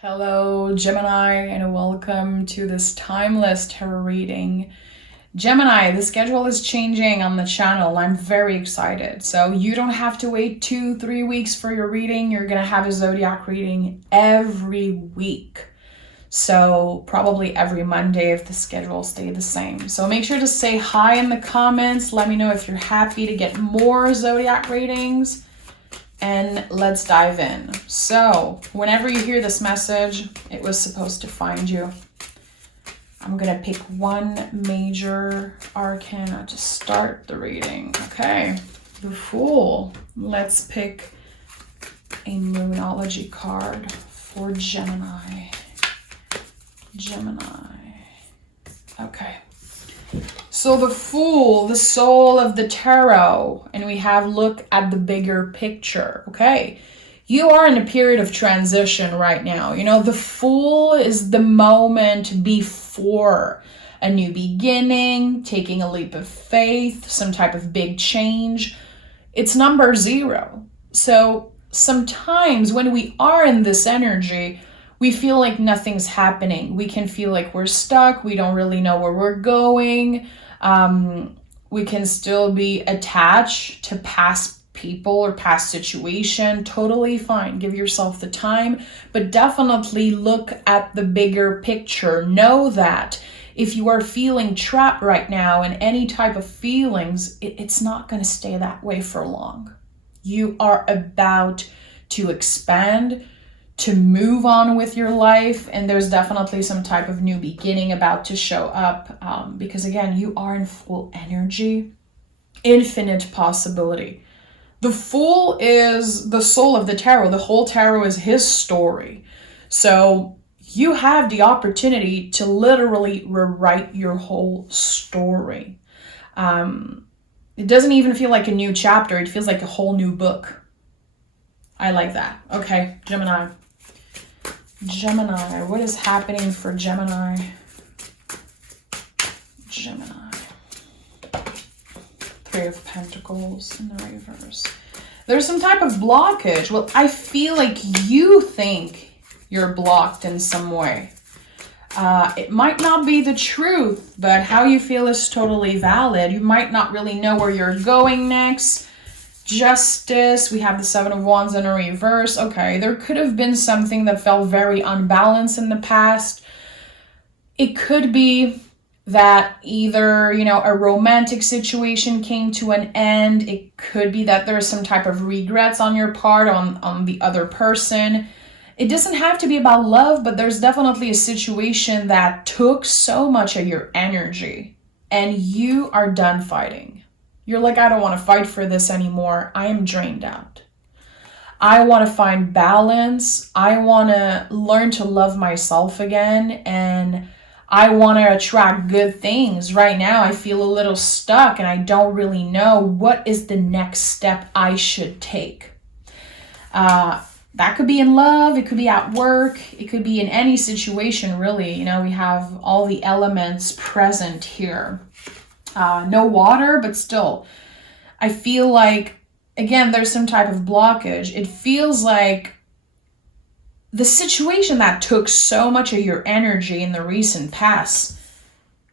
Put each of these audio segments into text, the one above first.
Hello, Gemini, and welcome to this timeless tarot reading. Gemini, the schedule is changing on the channel. I'm very excited. So you don't have to wait 2-3 weeks for your reading. You're going to have a zodiac reading every week. So probably every Monday if the schedule stayed the same. So make sure to say hi in the comments. Let me know if you're happy to get more zodiac readings. And let's dive in. So whenever you hear this message, it was supposed to find you. I'm gonna pick one major arcana to start the reading. Okay, the Fool. Let's pick a Moonology card for Gemini. Okay. So the Fool, the soul of the tarot, and we have look at the bigger picture, okay? You are in a period of transition right now. You know, the Fool is the moment before a new beginning, taking a leap of faith, some type of big change. It's number 0. So sometimes when we are in this energy, we feel like nothing's happening. We can feel like we're stuck. We don't really know where we're going. We can still be attached to past people or past situation. Totally fine. Give yourself the time, but definitely look at the bigger picture. Know that if you are feeling trapped right now in any type of feelings, it's not going to stay that way for long. You are about to expand, to move on with your life, and there's definitely some type of new beginning about to show up, because again, you are in full energy, infinite possibility. The Fool is the soul of the tarot. The whole tarot is his story. So you have the opportunity to literally rewrite your whole story. It doesn't even feel like a new chapter. It feels like a whole new book. I like that. Okay, Gemini, what is happening for Gemini? Three of Pentacles in the reverse. There's some type of blockage. Well, I feel like you think you're blocked in some way. It might not be the truth, but how you feel is totally valid. You might not really know where you're going next. Justice, we have the 7 of Wands in a reverse. Okay, there could have been something that felt very unbalanced in the past. It could be that either, a romantic situation came to an end. It could be that there's some type of regrets on your part, on the other person. It doesn't have to be about love, but there's definitely a situation that took so much of your energy and you are done fighting. You're like, I don't want to fight for this anymore. I am drained out. I want to find balance. I want to learn to love myself again. And I want to attract good things. Right now, I feel a little stuck and I don't really know what is the next step I should take. That could be in love. It could be at work. It could be in any situation, really. We have all the elements present here. No water, but still, I feel like, again, there's some type of blockage. It feels like the situation that took so much of your energy in the recent past,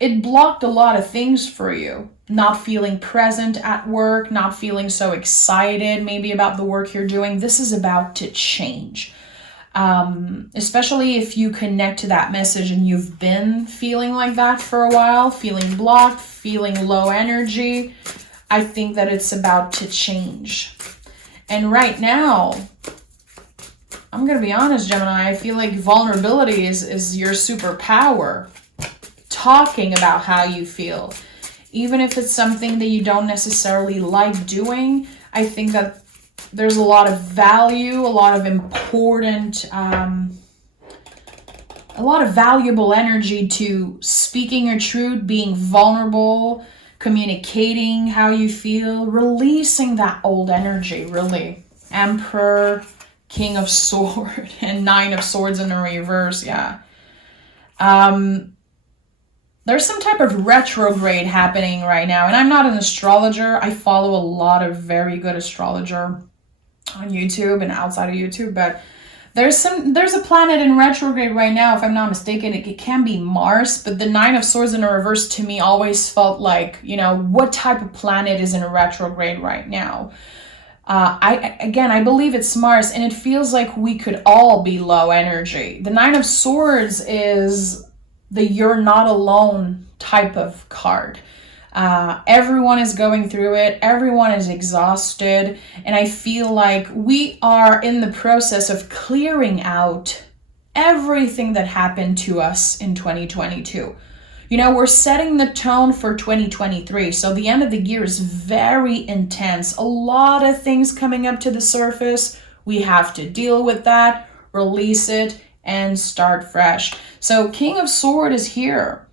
it blocked a lot of things for you. Not feeling present at work, not feeling so excited maybe about the work you're doing. This is about to change. Especially if you connect to that message and you've been feeling like that for a while, feeling blocked, feeling low energy, I think that it's about to change. And right now, I'm going to be honest, Gemini, I feel like vulnerability is your superpower. Talking about how you feel. Even if it's something that you don't necessarily like doing, I think that there's a lot of value, a lot of important, a lot of valuable energy to speaking your truth, being vulnerable, communicating how you feel, releasing that old energy, really. Emperor, King of Swords, and 9 of Swords in the reverse, yeah. There's some type of retrograde happening right now, and I'm not an astrologer. I follow a lot of very good astrologer on YouTube and outside of YouTube, but There's a planet in retrograde right now, if I'm not mistaken. It can be Mars, but the Nine of Swords in reverse to me always felt like, what type of planet is in retrograde right now? I believe it's Mars, and it feels like we could all be low energy. The Nine of Swords is the you're not alone type of card. Everyone is going through it. Everyone is exhausted. And I feel like we are in the process of clearing out everything that happened to us in 2022. We're setting the tone for 2023. So the end of the year is very intense. A lot of things coming up to the surface. We have to deal with that, release it, and start fresh. So King of Swords is here.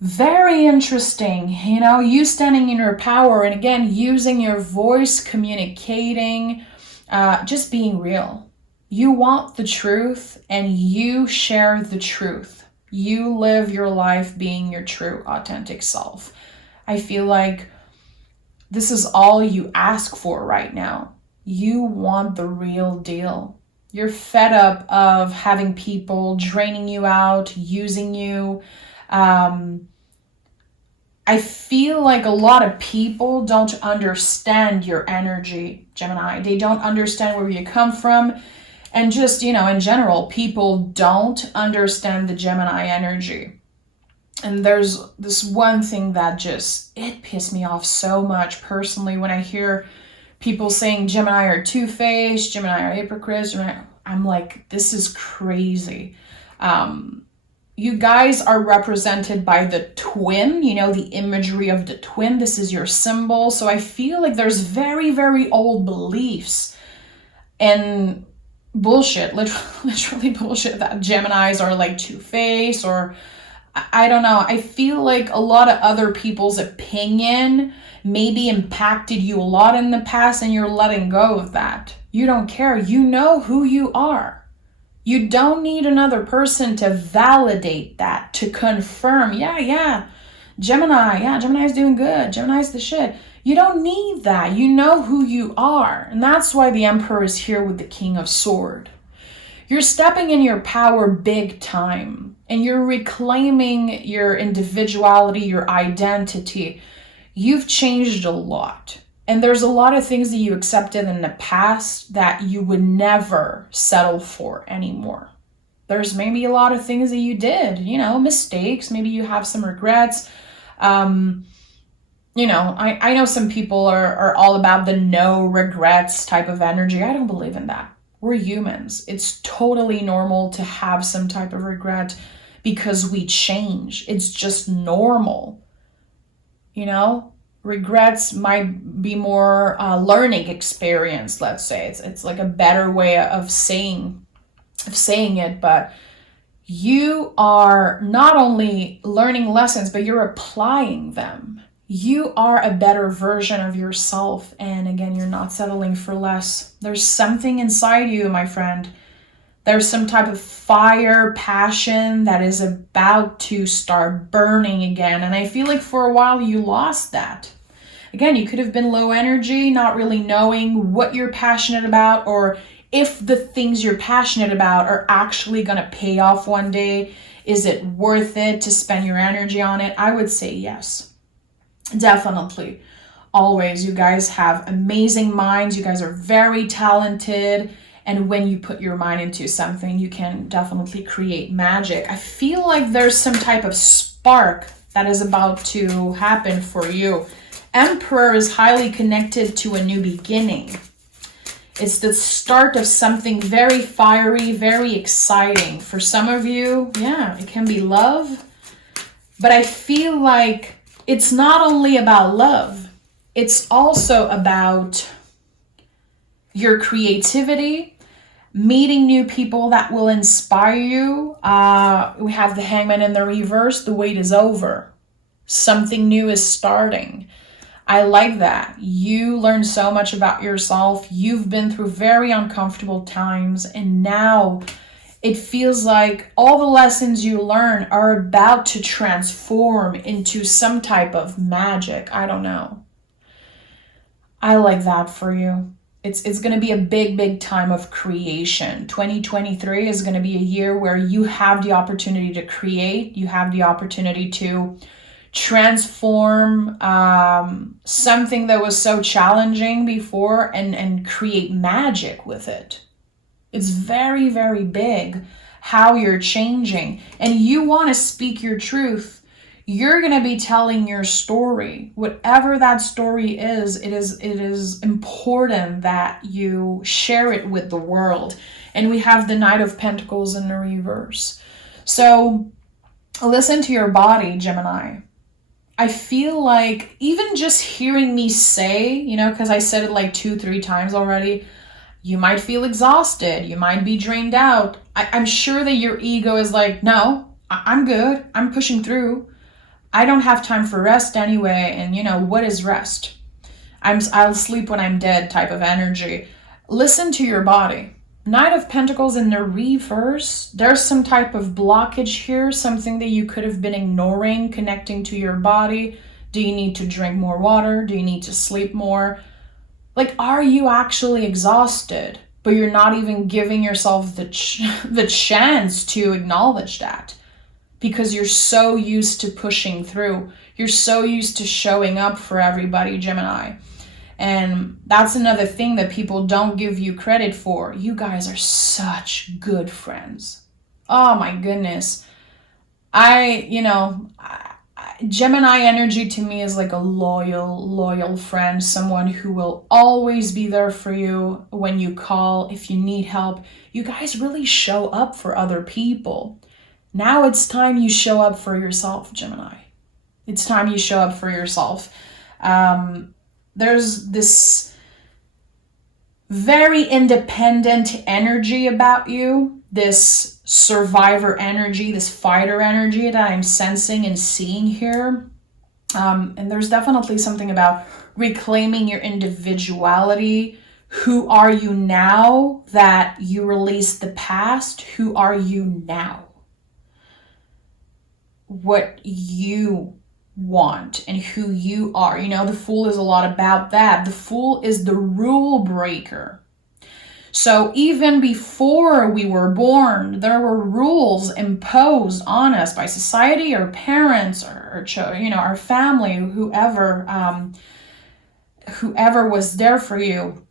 Very interesting, you standing in your power, and again, using your voice, communicating, just being real. You want the truth, and you share the truth. You live your life being your true, authentic self. I feel like this is all you ask for right now. You want the real deal. You're fed up of having people draining you out, using you. I feel like a lot of people don't understand your energy, Gemini. They don't understand where you come from. And just, in general, people don't understand the Gemini energy. And there's this one thing that it pissed me off so much personally when I hear people saying Gemini are two-faced, Gemini are hypocrites. I'm like, this is crazy. You guys are represented by the twin, the imagery of the twin. This is your symbol. So I feel like there's very, very old beliefs and bullshit, literally bullshit, that Geminis are like two-faced, or I don't know. I feel like a lot of other people's opinion maybe impacted you a lot in the past, and you're letting go of that. You don't care. You know who you are. You don't need another person to validate that, to confirm, Gemini's doing good. Gemini's the shit. You don't need that. You know who you are. And that's why the Emperor is here with the King of Swords. You're stepping in your power big time, and you're reclaiming your individuality, your identity. You've changed a lot. And there's a lot of things that you accepted in the past that you would never settle for anymore. There's maybe a lot of things that you did, mistakes. Maybe you have some regrets. I know some people are all about the no regrets type of energy. I don't believe in that. We're humans. It's totally normal to have some type of regret because we change. It's just normal. Regrets might be more learning experience, let's say. It's like a better way of saying it, but you are not only learning lessons, but you're applying them. You are a better version of yourself, and again, you're not settling for less. There's something inside you, my friend. There's some type of fire, passion that is about to start burning again. And I feel like for a while you lost that. Again, you could have been low energy, not really knowing what you're passionate about, or if the things you're passionate about are actually going to pay off one day. Is it worth it to spend your energy on it? I would say yes. Definitely. Always. You guys have amazing minds. You guys are very talented. And when you put your mind into something, you can definitely create magic. I feel like there's some type of spark that is about to happen for you. Emperor is highly connected to a new beginning. It's the start of something very fiery, very exciting. For some of you, it can be love. But I feel like it's not only about love. It's also about your creativity, meeting new people that will inspire you. We have the Hangman in the reverse. The wait is over. Something new is starting. I like that. You learn so much about yourself. You've been through very uncomfortable times, and now it feels like all the lessons you learn are about to transform into some type of magic. I don't know. I like that for you. It's going to be a big time of creation. 2023 is going to be a year where you have the opportunity to create. You have the opportunity to transform something that was so challenging before and create magic with it. It's very big how you're changing. And you want to speak your truth. You're going to be telling your story. Whatever that story is, it is important that you share it with the world. And we have the Knight of Pentacles in the reverse. So listen to your body, Gemini. I feel like even just hearing me say, you know, because I said it like 2-3 times already, you might feel exhausted. You might be drained out. I'm sure that your ego is like, no, I'm good. I'm pushing through. I don't have time for rest anyway. And you know, what is rest? I'll sleep when I'm dead type of energy. Listen to your body. Knight of Pentacles in the reverse. There's some type of blockage here, something that you could have been ignoring, connecting to your body. Do you need to drink more water? Do you need to sleep more? Like, are you actually exhausted? But you're not even giving yourself the chance to acknowledge that. Because you're so used to pushing through. You're so used to showing up for everybody, Gemini. And that's another thing that people don't give you credit for. You guys are such good friends. Oh my goodness. Gemini energy to me is like a loyal friend. Someone who will always be there for you when you call, if you need help. You guys really show up for other people. Now it's time you show up for yourself, Gemini. It's time you show up for yourself. There's this very independent energy about you, this survivor energy, this fighter energy that I'm sensing and seeing here. And there's definitely something about reclaiming your individuality. Who are you now that you released the past? Who are you now? What you want and who you are. You know, the Fool is a lot about that. The Fool is the rule breaker. So even before we were born, there were rules imposed on us by society, or parents, or our family, whoever was there for you.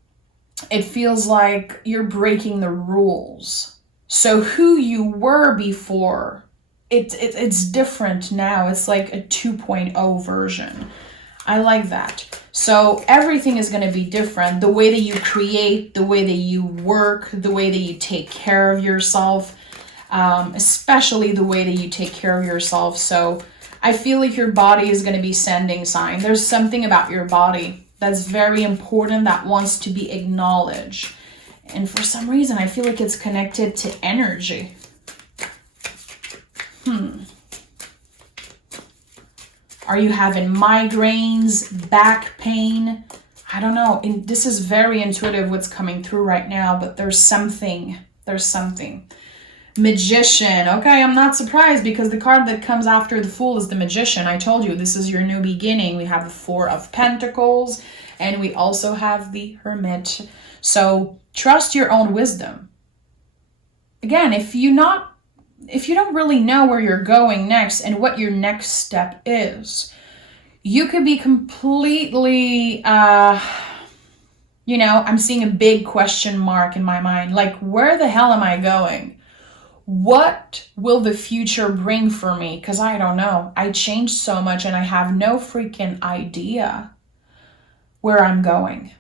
It feels like you're breaking the rules. So who you were before, it's different now. It's like a 2.0 version. I like that. So everything is going to be different. The way that you create, the way that you work, the way that you take care of yourself, especially the way that you take care of yourself. So I feel like your body is going to be sending signs. There's something about your body that's very important that wants to be acknowledged. And for some reason, I feel like it's connected to energy. Are you having migraines, back pain? I don't know. And this is very intuitive what's coming through right now, but there's something. Magician. Okay, I'm not surprised because the card that comes after the Fool is the Magician. I told you, this is your new beginning. We have the Four of Pentacles and we also have the Hermit. So trust your own wisdom. Again, if you don't really know where you're going next and what your next step is, you could be completely, I'm seeing a big question mark in my mind. Like, where the hell am I going? What will the future bring for me? Because I don't know. I changed so much and I have no freaking idea where I'm going.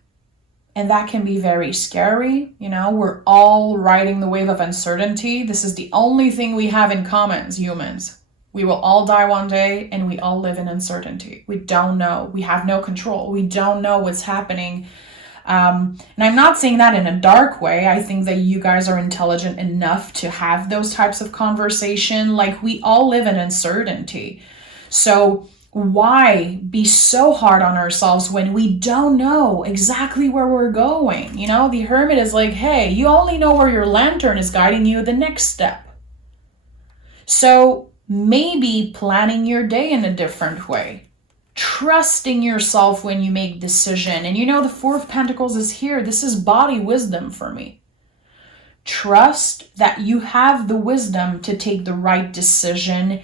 And that can be very scary. You know, we're all riding the wave of uncertainty. This is the only thing we have in common as humans. We will all die one day and we all live in uncertainty. We don't know. We have no control. We don't know what's happening. And I'm not saying that in a dark way. I think that you guys are intelligent enough to have those types of conversation. Like, we all live in uncertainty. So why be so hard on ourselves when we don't know exactly where we're going? You know, the Hermit is like, hey, you only know where your lantern is guiding you the next step. So maybe planning your day in a different way. trusting yourself when you make decision. And the Four of Pentacles is here. This is body wisdom for me. Trust that you have the wisdom to take the right decision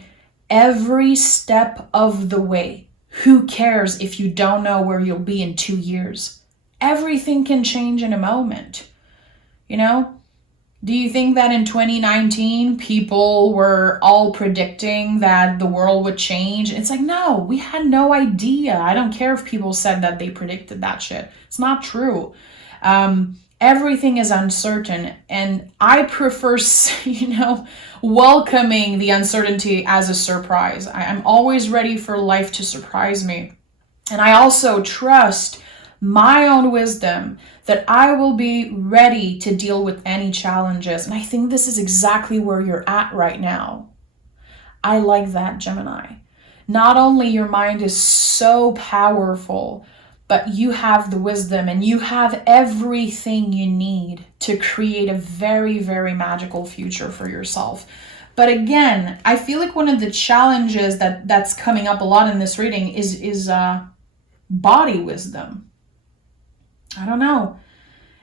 every step of the way. Who cares if you don't know where you'll be in 2 years? Everything can change in a moment. Do you think that in 2019 people were all predicting that the world would change? It's like, no, we had no idea. I don't care if people said that they predicted that shit. It's not true. Everything is uncertain, and I prefer, welcoming the uncertainty as a surprise. I'm always ready for life to surprise me. And I also trust my own wisdom that I will be ready to deal with any challenges. And I think this is exactly where you're at right now. I like that, Gemini. Not only your mind is so powerful, but you have the wisdom and you have everything you need to create a very, very magical future for yourself. But again, I feel like one of the challenges that's coming up a lot in this reading is body wisdom. I don't know.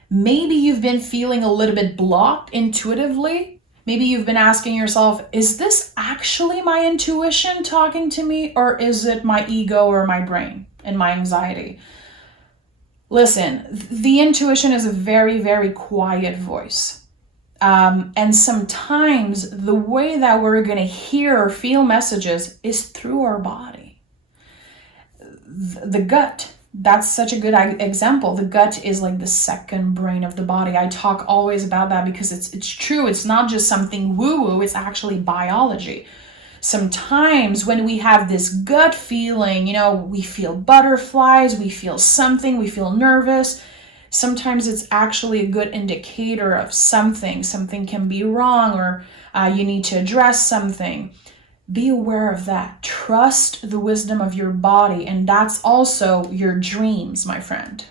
Maybe you've been feeling a little bit blocked intuitively. Maybe you've been asking yourself, is this actually my intuition talking to me, or is it my ego or my brain and my anxiety? Listen, the intuition is a very, very quiet voice. And sometimes the way that we're going to hear or feel messages is through our body. The gut. That's such a good example. The gut is like the second brain of the body. I talk always about that because it's true. It's not just something woo-woo. It's actually biology. Sometimes when we have this gut feeling, we feel butterflies, we feel something, we feel nervous. Sometimes it's actually a good indicator of something. Something can be wrong, or you need to address something. Be aware of that. Trust the wisdom of your body, and that's also your dreams, my friend.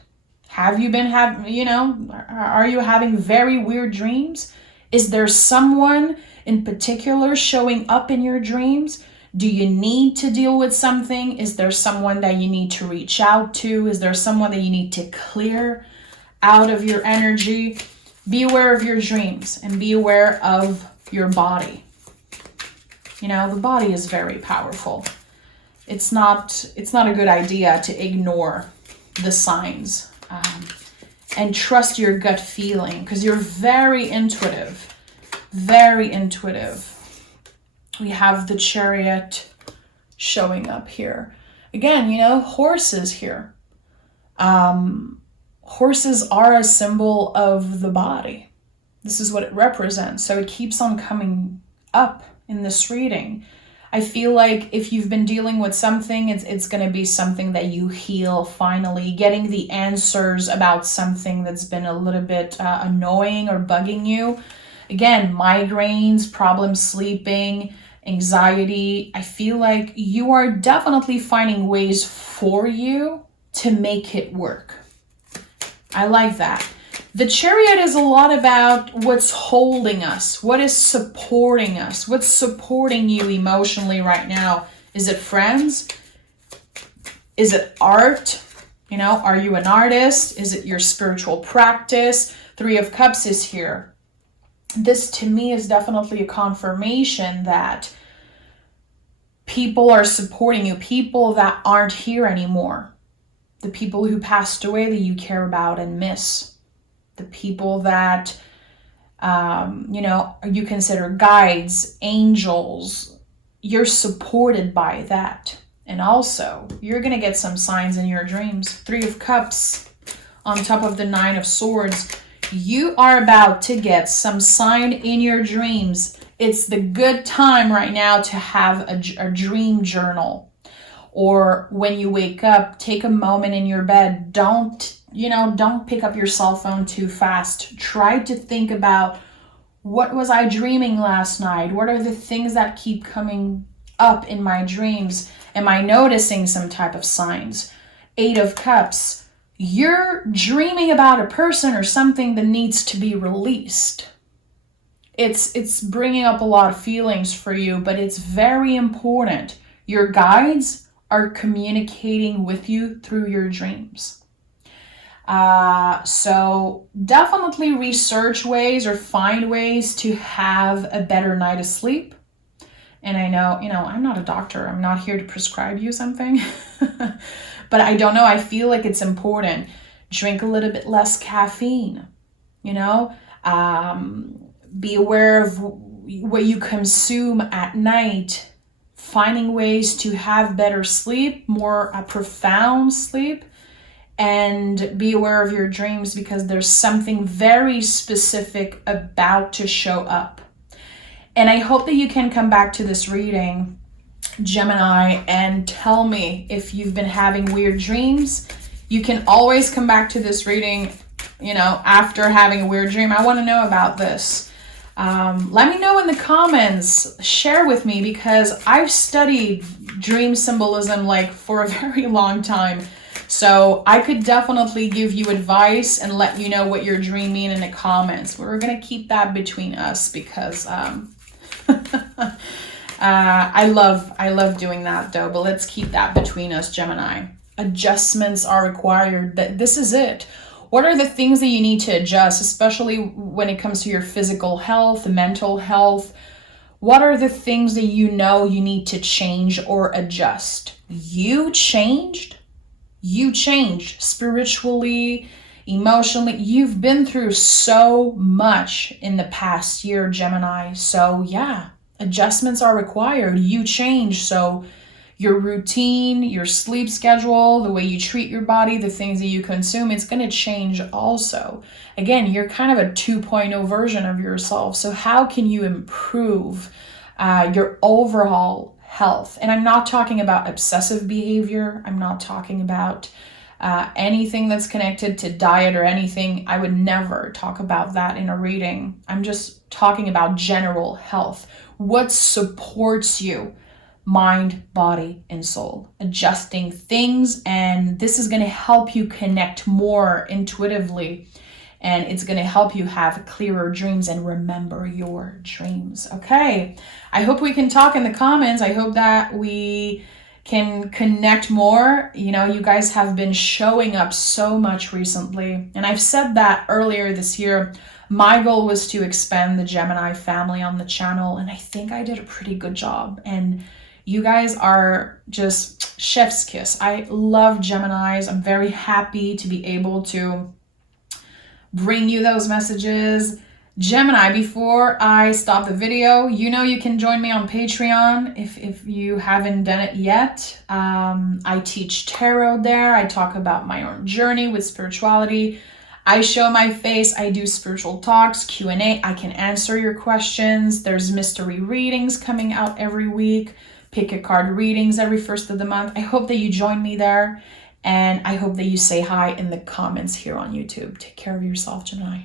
Have you been are you having very weird dreams? Is there someone in particular showing up in your dreams? Do you need to deal with something? Is there someone that you need to reach out to? Is there someone that you need to clear out of your energy? Be aware of your dreams and be aware of your body. The body is very powerful. It's not a good idea to ignore the signs and trust your gut feeling, because you're very intuitive, very intuitive. We have the Chariot showing up here. Again, horses here. Horses are a symbol of the body. This is what it represents. So it keeps on coming up in this reading. I feel like if you've been dealing with something, it's going to be something that you heal finally, getting the answers about something that's been a little bit annoying or bugging you. Again, migraines, problems sleeping, anxiety. I feel like you are definitely finding ways for you to make it work. I like that. The Chariot is a lot about what's holding us, what is supporting us, what's supporting you emotionally right now. Is it friends? Is it art? Are you an artist? Is it your spiritual practice? Three of Cups is here. This to me is definitely a confirmation that people are supporting you, people that aren't here anymore, the people who passed away that you care about and miss. The people that, you consider guides, angels, you're supported by that. And also, you're going to get some signs in your dreams. Three of Cups on top of the Nine of Swords. You are about to get some sign in your dreams. It's the good time right now to have a dream journal. Or when you wake up, take a moment in your bed. Don't pick up your cell phone too fast. Try to think about, what was I dreaming last night? What are the things that keep coming up in my dreams? Am I noticing some type of signs? Eight of Cups. You're dreaming about a person or something that needs to be released. It's bringing up a lot of feelings for you, but it's very important. Your guides are communicating with you through your dreams. So definitely research ways or find ways to have a better night of sleep. And I know, I'm not a doctor. I'm not here to prescribe you something. But I don't know. I feel like it's important. Drink a little bit less caffeine, Be aware of what you consume at night. Finding ways to have better sleep, more profound sleep. And be aware of your dreams, because there's something very specific about to show up. And I hope that you can come back to this reading, Gemini, and tell me if you've been having weird dreams. You can always come back to this reading, after having a weird dream. I want to know about this. Let me know in the comments. Share with me, because I've studied dream symbolism for a very long time. So I could definitely give you advice and let you know what your dream mean in the comments. We're going to keep that between us, because I love doing that though. But let's keep that between us, Gemini. Adjustments are required. This is it. What are the things that you need to adjust, especially when it comes to your physical health, mental health? What are the things that you need to change or adjust? You changed spiritually, emotionally. You've been through so much in the past year, Gemini. So yeah, adjustments are required. You change. So your routine, your sleep schedule, the way you treat your body, the things that you consume, it's going to change also. Again, you're kind of a 2.0 version of yourself. So how can you improve your overall health? And I'm not talking about obsessive behavior. I'm not talking about anything that's connected to diet or anything. I would never talk about that in a reading. I'm just talking about general health. What supports you? Mind, body, and soul. Adjusting things, and this is going to help you connect more intuitively, and it's going to help you have clearer dreams and remember your dreams. Okay, I hope we can talk in the comments. I hope that we can connect more. You guys have been showing up so much recently, and I've said that earlier this year. My goal was to expand the Gemini family on the channel, and I think I did a pretty good job. And you guys are just chef's kiss. I love Geminis. I'm very happy to be able to bring you those messages. Gemini, before I stop the video, you can join me on Patreon if you haven't done it yet. I teach tarot there. I talk about my own journey with spirituality. I show my face. I do spiritual talks, Q&A. I can answer your questions. There's mystery readings coming out every week. Pick a card readings every first of the month. I hope that you join me there. And I hope that you say hi in the comments here on YouTube. Take care of yourself, Gemini.